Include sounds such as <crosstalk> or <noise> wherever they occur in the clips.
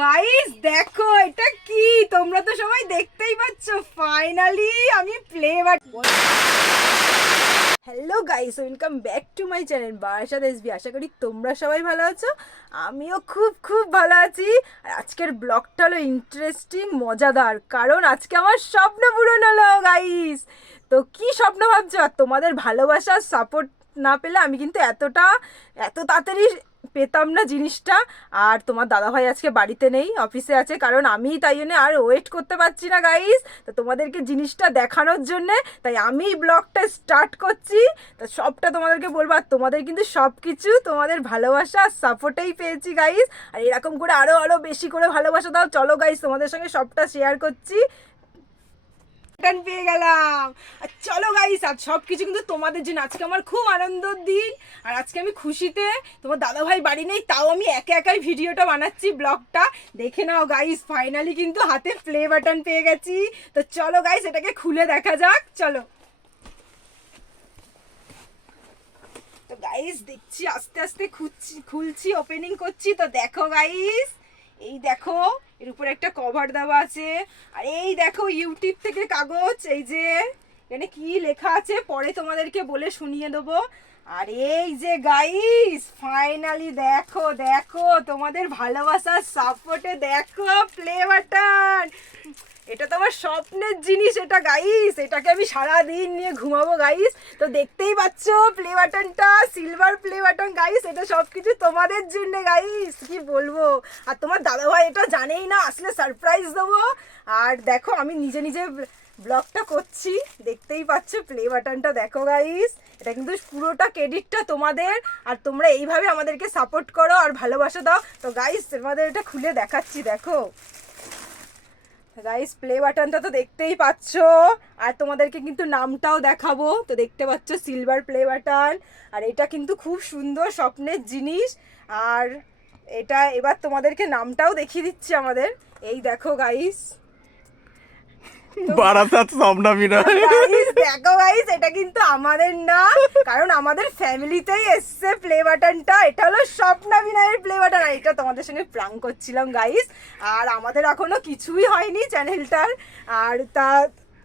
Guys দেখো, এটা কি? তোমরা তো সবাই দেখতেই পাচ্ছ ফাইনালি আমি play hello guys welcome back to my channel Barasat SB আশা করি তোমরা সবাই ভালো আছো। আমিও খুব খুব ভালো আছি। আর আজকের ব্লগটা হলো ইন্টারেস্টিং মজাদার, কারণ আজকে আমার স্বপ্ন পূরণ হলো গাইস তো কি স্বপ্ন ভাবছ? আর তোমাদের ভালোবাসার সাপোর্ট না পেলে আমি কিন্তু এতটা এত তাড়াতাড়ি পেতাম না জিনিসটা। আর তোমার দাদাভাই আজকে বাড়িতে নেই, অফিসে আছে, কারণ আমি তাই জন্য আর ওয়েট করতে পারছি না গাইস তো তোমাদেরকে জিনিসটা দেখানোর জন্যে, তাই আমি ব্লগটা স্টার্ট করছি। তো সবটা তোমাদেরকে বলব, আর তোমাদের কিন্তু সব কিছু তোমাদের ভালোবাসা সাপোর্টেই পেয়েছি গাইস আর এরকম করে আরও আরও বেশি করে ভালোবাসা দাও। চলো গাইস তোমাদের সঙ্গে সবটা শেয়ার করছি। বাটন পেয়ে গেলাম। আর চলো গাইস আজ সব কিছু কিন্তু তোমাদের জন্য। আজকে আমার খুব আনন্দর দিন। আর আজকে আমি খুশিতে তোমার দাদাভাই বাড়ি নেই, তাও আমি একে একাই ভিডিওটা বানাচ্ছি ব্লগটা। দেখে নাও গাইস ফাইনালি কিন্তু হাতে প্লে বাটন পেয়ে গেছি। তো চলো গাইস এটাকে খুলে দেখা যাক। চলো। তো গাইস দেখছি, আস্তে আস্তে খুঁজছি, খুলছি ওপেনিং করছি। তো দেখো গাইস এই দেখো, এর উপরে একটা কভার দেওয়া আছে। আর এই দেখো ইউটিউব থেকে কাগজ, এই যে, এখানে কি লেখা আছে? পরে তোমাদেরকে বলে শুনিয়ে দেবো। আর এই যে গাইস ফাইনালি দেখো দেখো, তোমাদের ভালোবাসার সাপোর্টে দেখো প্লে বাটন এটা তো আমার স্বপ্নের জিনিস, এটা গাইস এটাকে আমি সারা দিন নিয়ে ঘুমাবো গাইস তো দেখতেই পাচ্ছ প্লে বাটনটা সিলভার প্লে বাটন গাইস এটা সব কিছু তোমাদের জন্য গাইস কি বলব? আর তোমার দাদাভাই এটা জানেই না, আসলে সারপ্রাইজ দেবো। আর দেখো, আমি নিজে নিজে ব্লগটা করছি, দেখতেই পাচ্ছ প্লে বাটনটা দেখো গাইস এটা কিন্তু পুরোটা ক্রেডিটটা তোমাদের, আর তোমরা এইভাবে আমাদেরকে সাপোর্ট করো আর ভালোবাসা দাও। তো গাইস তোমাদের এটা খুলে দেখাচ্ছি, দেখো। গাইস প্লে বাটনটা তো দেখতেই পাচ্ছ। আর তোমাদেরকে কিন্তু নামটাও দেখাবো। তো দেখতে পাচ্ছ সিলভার প্লে বাটন আর এটা কিন্তু খুব সুন্দর স্বপ্নের জিনিস। আর এটা এবার তোমাদেরকে নামটাও দেখিয়ে দিচ্ছি আমাদের। এই দেখো গাইস বারাসাত গাইস দেখো গাইস এটা কিন্তু আমাদের না। কারণ আমাদের ফ্যামিলিতেই এসছে প্লে বাটনটা এটা হলো স্বপ্না বিনয়ের প্লে বাটন আর এটা তোমাদের সঙ্গে প্রাং করছিলাম গাইস আর আমাদের এখনও কিছুই হয়নি চ্যানেলটার আর তা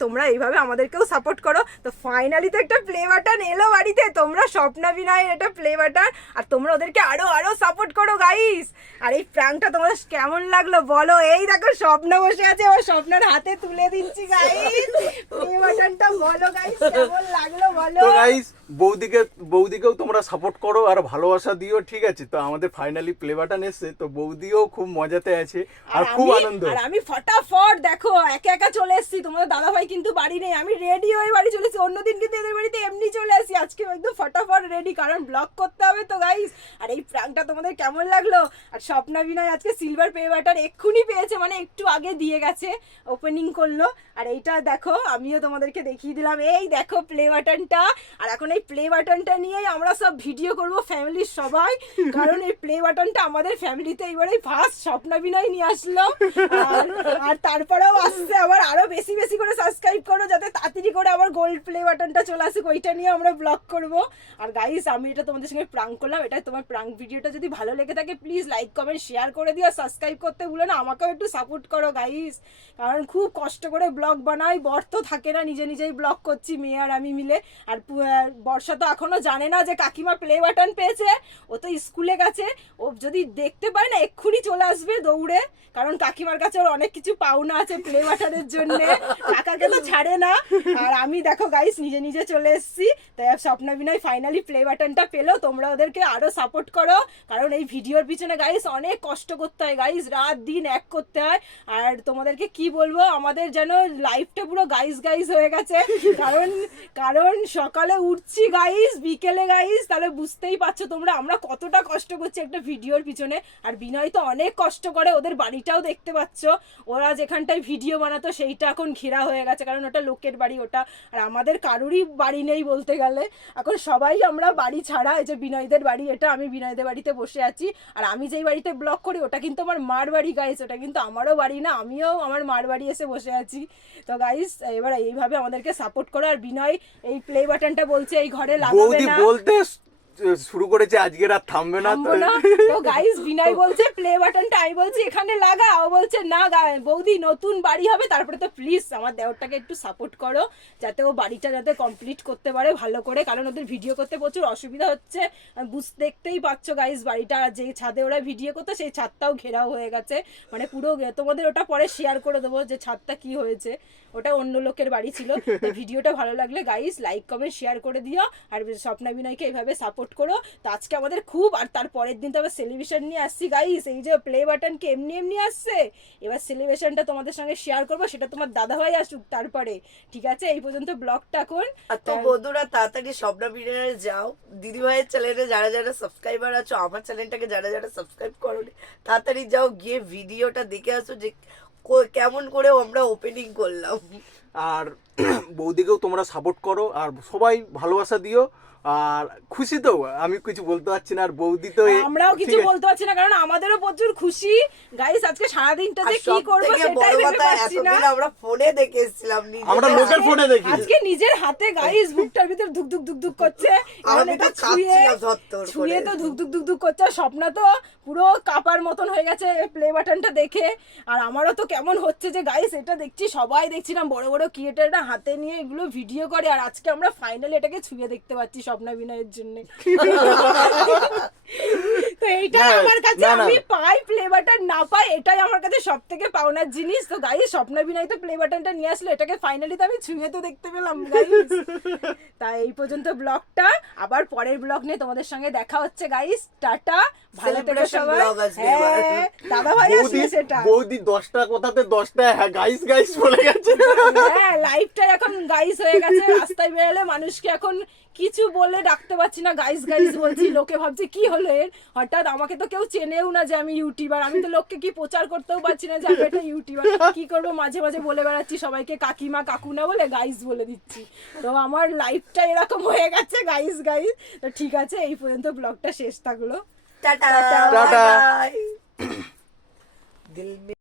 তোমরা এইভাবে আমাদেরকেও সাপোর্ট করো। তো ফাইনালি তো একটা প্লে বাটন এলো বাড়িতে। তোমরা স্বপ্না বিনয়ের এটা প্লে বাটন আর তোমরা ওদেরকে আরও আরও সাপোর্ট করো গাইস আর এই প্রাংটা তোমাদের কেমন লাগল বলো? এই দেখো স্বপ্ন বসে আছে। আমার স্বপ্নের হাতে তুলে দিচ্ছি গাইস প্লে বাটনটা বলো গাইস কেমন লাগল বলো? তো গাইস বৌদিকে বৌদিকেও তোমরা সাপোর্ট করো আর ভালোবাসা দিও ঠিক আছে? তো আমাদের ফাইনালি প্লে বাটন এসছে। তো বৌদিও খুব মজাতে আছে। আর খুব আনন্দ। আর আমি ফটাফট দেখো একা একা চলে এসেছি। তোমাদের দাদা ভাই কিন্তু বাড়ি নেই। আমি রেডি হয়ে বাড়ি চলে এসেছি অন্যদিন কিন্তু এদের বাড়িতে এমনি চলে আসি। আজকে একদম ফটাফট রেডি কারণ ব্লগ করতে হবে তো গাইস আর এই প্রাঙ্কটা তোমাদের কেমন লাগল? আর স্বপ্না বিনয় আজকে সিলভার পে বাটার এক্ষুনি পেয়েছে মানে একটু আগে দিয়ে গেছে ওপেনিং করল। আর এইটা দেখো, আমিও তোমাদেরকে দেখিয়ে দিলাম। এই দেখো প্লে বাটনটা আর এখন এই প্লে বাটনটা নিয়েই আমরা সব ভিডিও করব ফ্যামিলির সবাই। কারণ এই প্লে বাটনটা আমাদের ফ্যামিলিতে এবারে ফার্স্ট স্বপ্না বিনয় নিয়ে আসলো। আর তারপরেও আসছে আবার আরও বেশি বেশি করে সাবস্ক্রাইব করো, যাতে তাড়াতাড়ি করে আবার গোল্ড প্লে বাটনটা চলে আসুক। ওইটা নিয়ে আমরা ব্লগ করব। আর গাইস আমি এটা তোমাদের সঙ্গে প্রাঙ্ক করলাম। এটা তোমার প্রাঙ্ক ভিডিওটা যদি ভালো লেগে থাকে প্লিজ লাইক কমেন্ট শেয়ার করে দিও সাবস্ক্রাইব করতে ভুলো না, আমাকেও একটু সাপোর্ট করো গাইস কারণ খুব কষ্ট করে ব্লগ বানাই, বর তো থাকে না, নিজে নিজেই ব্লগ করছি, মেয়ে আর আমি মিলে। আর বর্ষা তো এখনও জানে না যে কাকিমা প্লে বাটন পেয়েছে, ও তো স্কুলে গেছে, ও যদি দেখতে পায় না, এক্ষুনি চলে আসবে দৌড়ে। কারণ কাকিমার কাছে ওর অনেক কিছু পাওনা আছে প্লে বাটনের জন্য। কাকাকে তো ছাড়ে না। আর আমি দেখো গাইস নিজে নিজে চলে এসেছি। তাই স্বপ্ন বিনয় ফাইনালি প্লে বাটনটা পেল, তোমরা ওদেরকে আরও সাপোর্ট করো। কারণ এই ভিডিওর পিছনে গাইস অনেক কষ্ট করতে হয় গাইস রাত দিন এক করতে হয়। আর তোমাদেরকে কি বলব আমাদের যেন লাইফটা পুরো গাইস গাইস হয়ে গেছে। <laughs> কারণ কারণ সকালে উঠছি গাইস বিকেলে গাইস তাহলে বুঝতেই পারছ তোমরা আমরা কতটা কষ্ট করছি একটা ভিডিওর পিছনে। আর বিনয় তো অনেক কষ্ট করে ওদের বাড়িটাও দেখতে পাচ্ছ। ওরা যেখানটায় ভিডিও বানাতো সেইটা এখন ঘেরা হয়ে গেছে কারণ ওটা লোকের বাড়ি ওটা। আর আমাদের কারুরই বাড়ি নেই বলতে গেলে। এখন সবাই আমরা বাড়ি ছাড়া এই যে বিনয়দের বাড়ি এটা আমি বিনয়দের বাড়িতে বসে আছি। আর আমি যেই বাড়িতে ব্লক করি ওটা কিন্তু আমার মার বাড়ি গাইস ওটা কিন্তু আমারও বাড়ি না আমিও আমার মার বাড়ি এসে বসে আছি। তো গাইস এবার এইভাবে আমাদেরকে সাপোর্ট করো। আর বিনয় এই প্লে বাটনটা বলছে এই ঘরে লাগাবে না। বলতে শুরু করেছে আজকের আর থামবে না তো গাইস বিনয় বলছে প্লে বাটনটা আমি বলছি এখানে লাগা ও বলছে না বৌদি নতুন বাড়ি হবে তারপরে তো প্লিজ আমার দেওরটাকে একটু সাপোর্ট করো যাতে ও বাড়িটা যাতে কমপ্লিট করতে পারে ভালো করে কারণ ওদের ভিডিও করতে প্রচুর অসুবিধা হচ্ছে। আমি বুঝ দেখতেই পাচ্ছ গাইস বাড়িটা যে ছাদে ওরা ভিডিও করতো সেই ছাদটাও ঘেরাও হয়ে গেছে। মানে পুরো তোমাদের ওটা পরে শেয়ার করে দেবো যে ছাদটা কি হয়েছে। ওটা অন্য লোকের বাড়ি ছিল। ভিডিওটা ভালো লাগলে গাইস লাইক কমেন্ট শেয়ার করে দিও। আর স্বপ্না বিনয়কে এইভাবে সাপোর্ট করো। তো আজকে আমাদের খুব আর তার পরের দিন তো আবার সেলিব্রেশন নিয়ে আসছি। গাইস এই যে প্লে বাটন কে এমনি এমনি আসছে? এবার সেলিব্রেশনটা তোমাদের সঙ্গে শেয়ার করব সেটা তোমার দাদাভাই আসুক তারপরে। ঠিক আছে? এই পর্যন্ত ব্লগটা কোন আর তো বন্ধুরা তাড়াতাড়ি স্বপ্ন বিরিয়ানি যাও। দিদি ভাইয়ের চ্যানেলে যারা যারা সাবস্ক্রাইবার আছো আমার চ্যানেলটাকে যারা যারা সাবস্ক্রাইব করো তাড়াতাড়ি যাও গিয়ে ভিডিওটা দেখে আসো যে কেমন করে আমরা ওপেনিং করলাম। আর <clears throat> বৌদিকেও তোমরা সাপোর্ট করো আর সবাই ভালোবাসা দিও। আর খুশি তো আমি কিছু বলতে পারছি না আর বৌদি তো আমরাও কিছু বলতে পারছি না কারণ আমাদেরও প্রচুর খুশি। গাইস আজকে সারাদিনটা আর যে কি করব সেটাই ভেবে পাচ্ছি না। এতদিন আমরা ফোনে দেখে এসেছিলাম নিজেরা। আমরা লোকের ফোনে দেখি। আজকে নিজের হাতে গাইস বুকটার ভিতর ধুক ধুক ধুক ধুক করছে। আমি এখন এটা তো ছুঁয়ে। ছুঁয়ে তো ধুক ধুক ধুক ধুক করছে স্বপ্ন তো পুরো কাপার মতন হয়ে গেছে প্লে বাটনটা দেখে। আর আমারও তো কেমন হচ্ছে যে গাইস এটা দেখছি সবাই দেখছিলাম বড় বড় ক্রিয়েটাররা হাতে নিয়ে এগুলো ভিডিও করে আর আজকে আমরা ফাইনালি এটাকে ছুঁয়ে দেখতে পাচ্ছি স্বপ্না বিনয়ের জন্য। <laughs> তো না, আমার কাছে। আমি পাই প্লে বাটন না পাই এটাই আমার কাছে সব থেকে পাওনার জিনিস। তো গাইস স্বপ্ন বিনয় তো প্লে বাটনটা নিয়ে আসলো এটাকে ফাইনালি তো আমি ছুঁয়ে তো দেখতে পেলাম গাইস <laughs> তাই এই পর্যন্ত ব্লগটা। আবার পরের ব্লগ নিয়ে তোমাদের সঙ্গে দেখা হচ্ছে গাইস টাটা ভালো থেকো সবাই। হ্যাঁ দাদা ভাই আসবে সেটা। বৌদি দশটা কথাতে দশটা হ্যাঁ গাইস গাইস বলে গেছে। হ্যাঁ লাইফটা এখন গাইস হয়ে গেছে রাস্তায় বেরোলে মানুষকে এখন কিছু বলে ডাকতে পারছি না গাইস গাইস বলছি লোকে ভাবছে কি হলো এর? হঠাৎ আমাকে তো কেউ চেনেও না যে আমি ইউটিউবার আমি তো লোককে কি প্রচার করতেও পারছি না যে আমি একটা ইউটিউবার। কি করব মাঝে মাঝে বলে বেড়াচ্ছি সবাইকে কাকিমা কাকু না বলে গাইস বলে দিচ্ছি। তো আমার লাইফটা এরকম হয়ে গেছে গাইস গাইস তো ঠিক আছে এই পর্যন্ত ব্লগটা শেষ থাকল। টাটা। টাটা। দিল